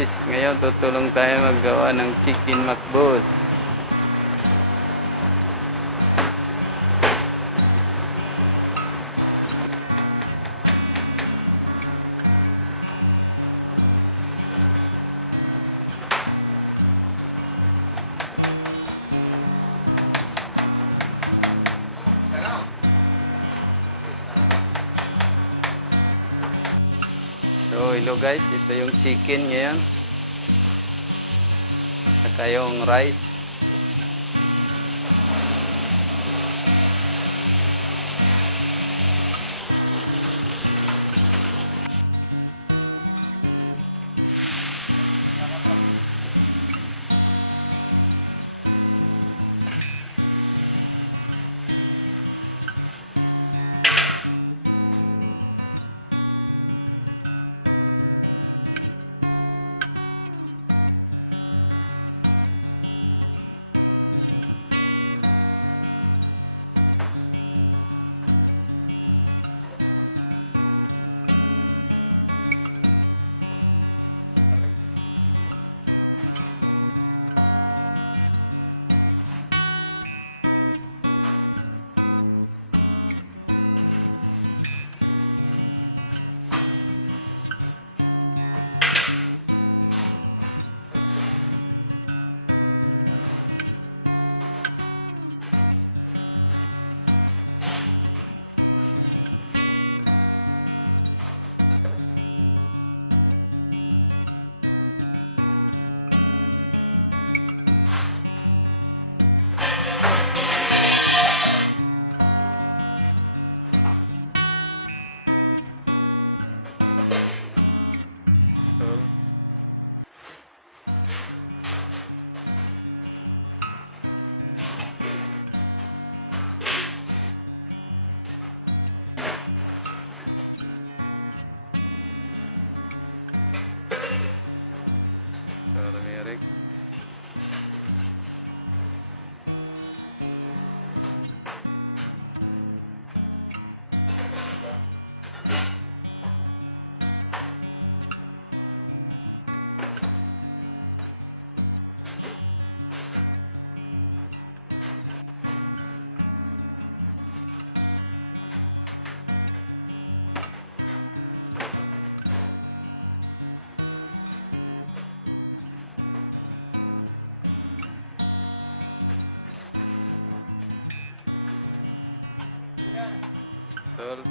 guys, ngayon tutulong tayo maggawa ng chicken makbos. So, hello guys, ito yung chicken ngayon. Saka yung rice. Turmeric. Salt.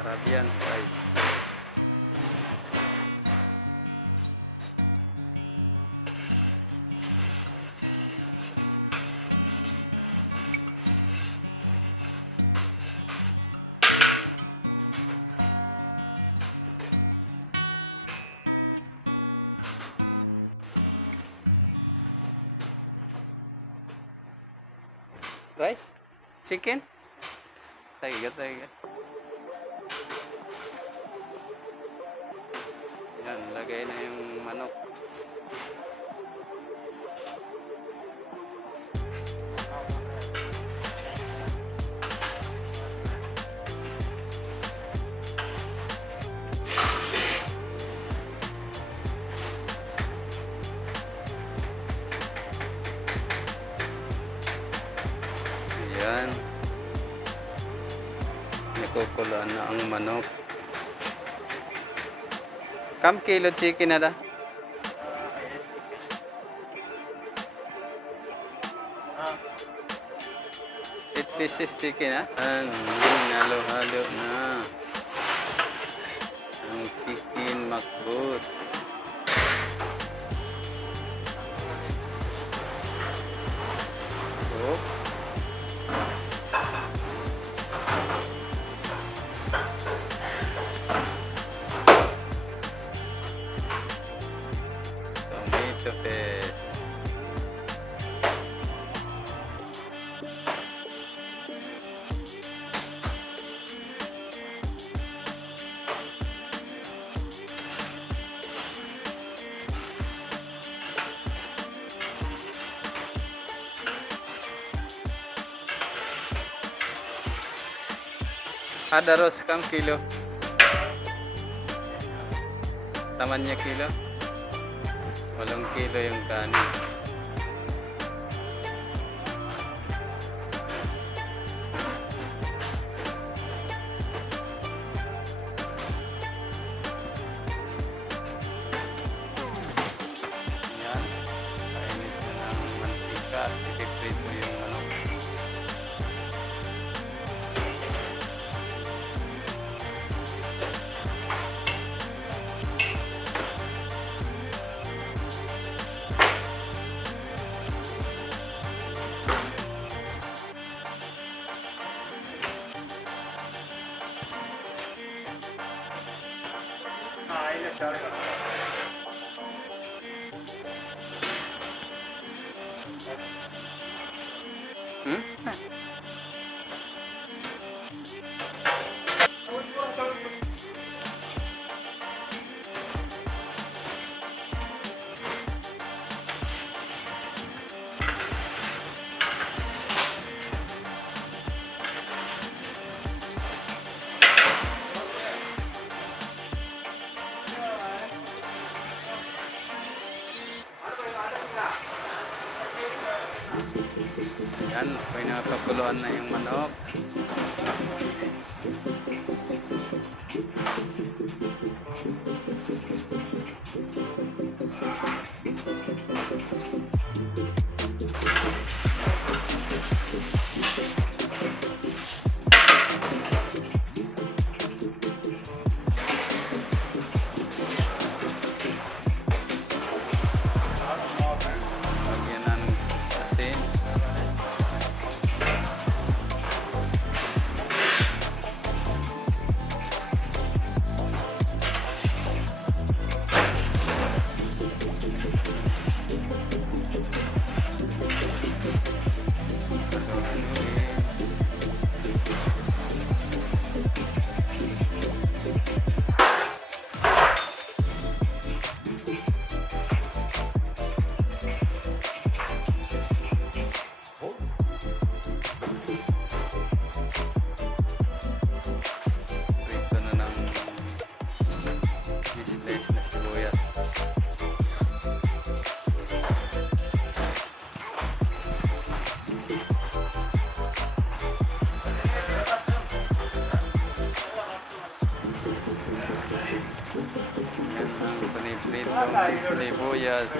Arabian spice. Rice? Chicken? Tiga. Yan, lagay na yung manok. Yan. Nakukulaan na ang manok. Kam kilo chicken ada? 8 pieces chicken ha? Halo-halo na ang chicken makbos. Ada ros kam kilo. Tamannya kilo. 8 kilo yung kanin. Yan. Kainit na ng mantika at ipiprito yung manok. Hmm? Yan, pinapakuluan na yung manok. Lagyan na ng asin. Prito na ng slice na sibuyas. Yan ang pinipritong sibuyas.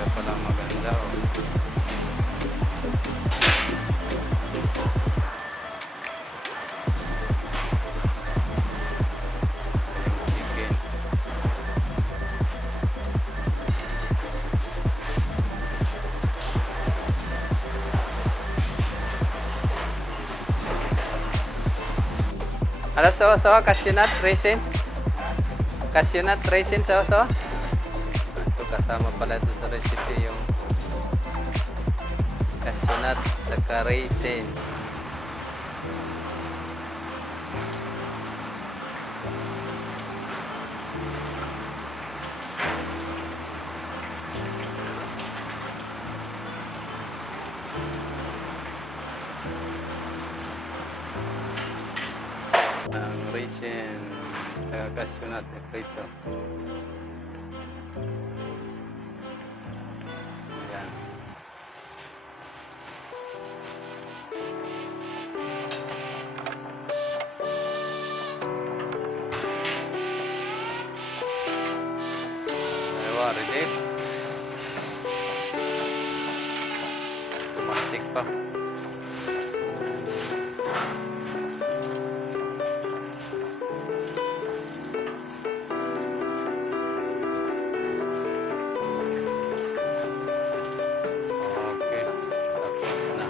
Ito pala maganda, oh. Yung chicken. Ano sawa-sawa? Cashew nut, raisin? Cashew nut, raisin, sawa-sawa? Ito kasama pala ito sa recipe yung cashew nut saka raisin. Ang raisin saka cashew nut prito. Yan. Dalawa, ready? Tumasik pa. Okay, tapos na.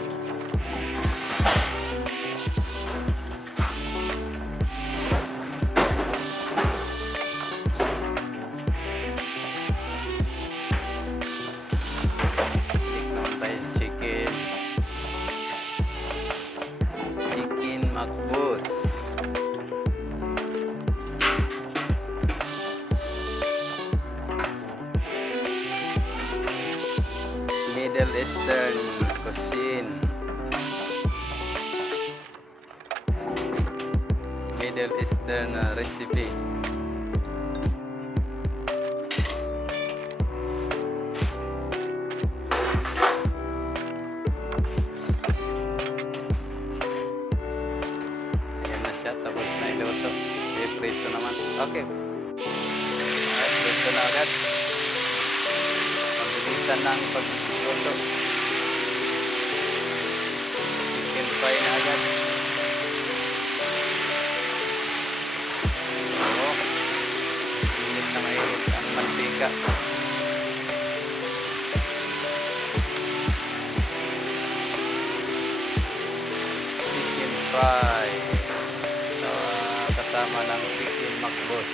Middle Eastern cuisine. Middle Eastern recipe. Ayan na siya, tapos na iluto. Prito naman. Okay. Alright, prito na agad. Mabilisan ng pagluto. Chicken fry na agad. Oo. Init na mainit ang mantika. Chicken fry. So, kasama ng chicken makbos.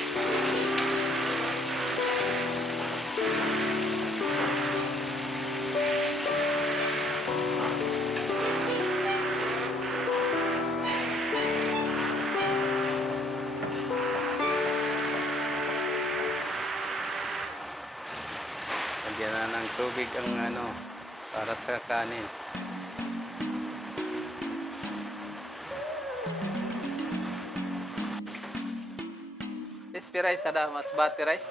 Lagyan na ng tubig ang para sa kanin. Crispy rice ada basmati rice.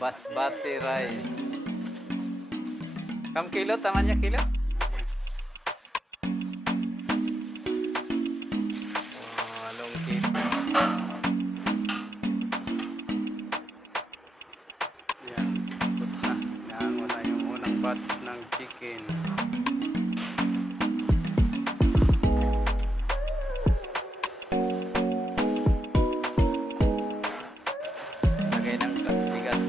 Basmati rice. Kam kilo tamanya kilo? Walong kilo. Yan, tapos na. Naango na yung unang batch ng chicken. Lagay ng bigas.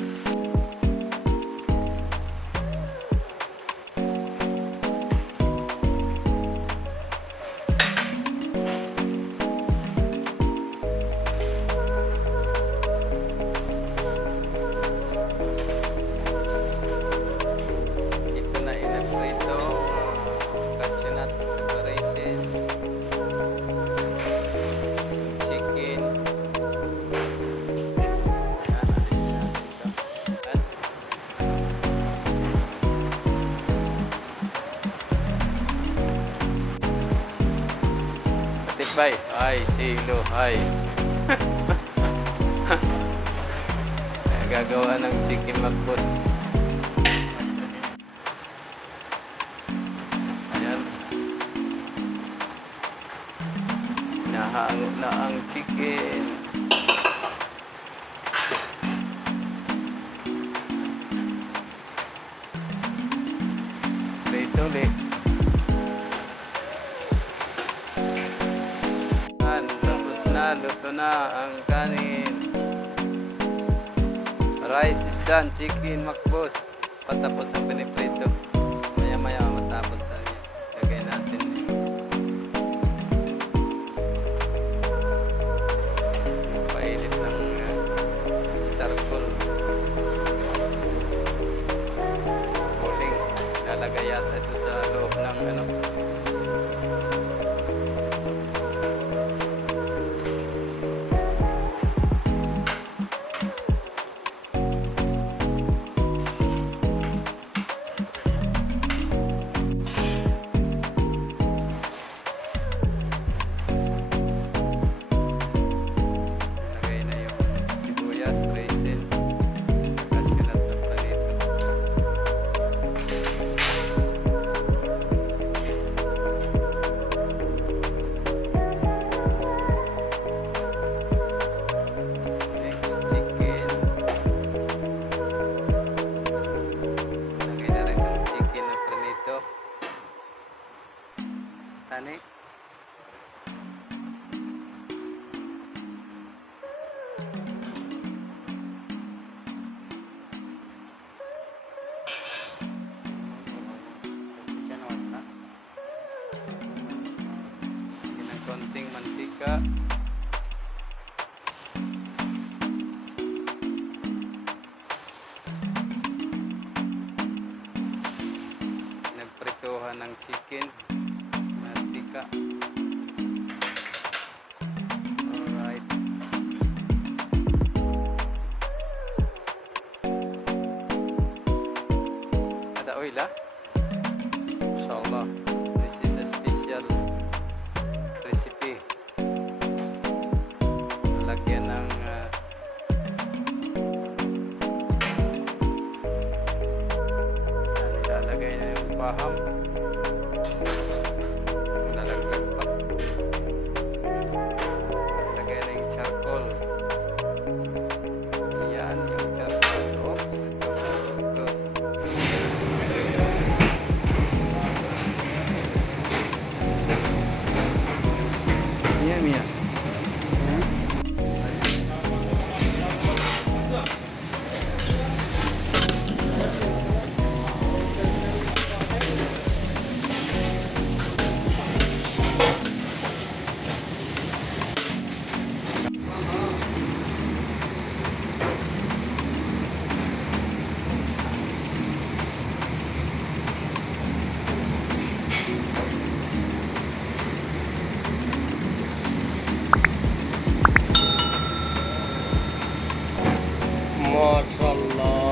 Ito na inaprito. Cashew nut sa raisin. Chicken. Yan, alin na dito. Yan. Tikbay. Ay, silo. Ay. Gagawa ng chicken makbos. Ayan. Nahango na ang chicken. Prito ulit. Tapos na, luto na ang kanin. Rice is done, chicken makbos. Patapos ang piniprito. Maya-maya matapos na yan. Lagay natin yung painit ng charcoal. Muling lalagay yata ito sa loob ng lagay na yung sibuyas, raisin, cashew nut na palito. Next, chicken. Lagay na rin yung chicken na pranito. Tani. Ng konting mantika. Nagprituhan ng chicken. Mantika. Alright. lagyan ng ilalagay na yung paham. Lalagyan pa. Lagay na yung charcoal. Yan yung charcoal. Oops. Mia Mia. Masyaallah.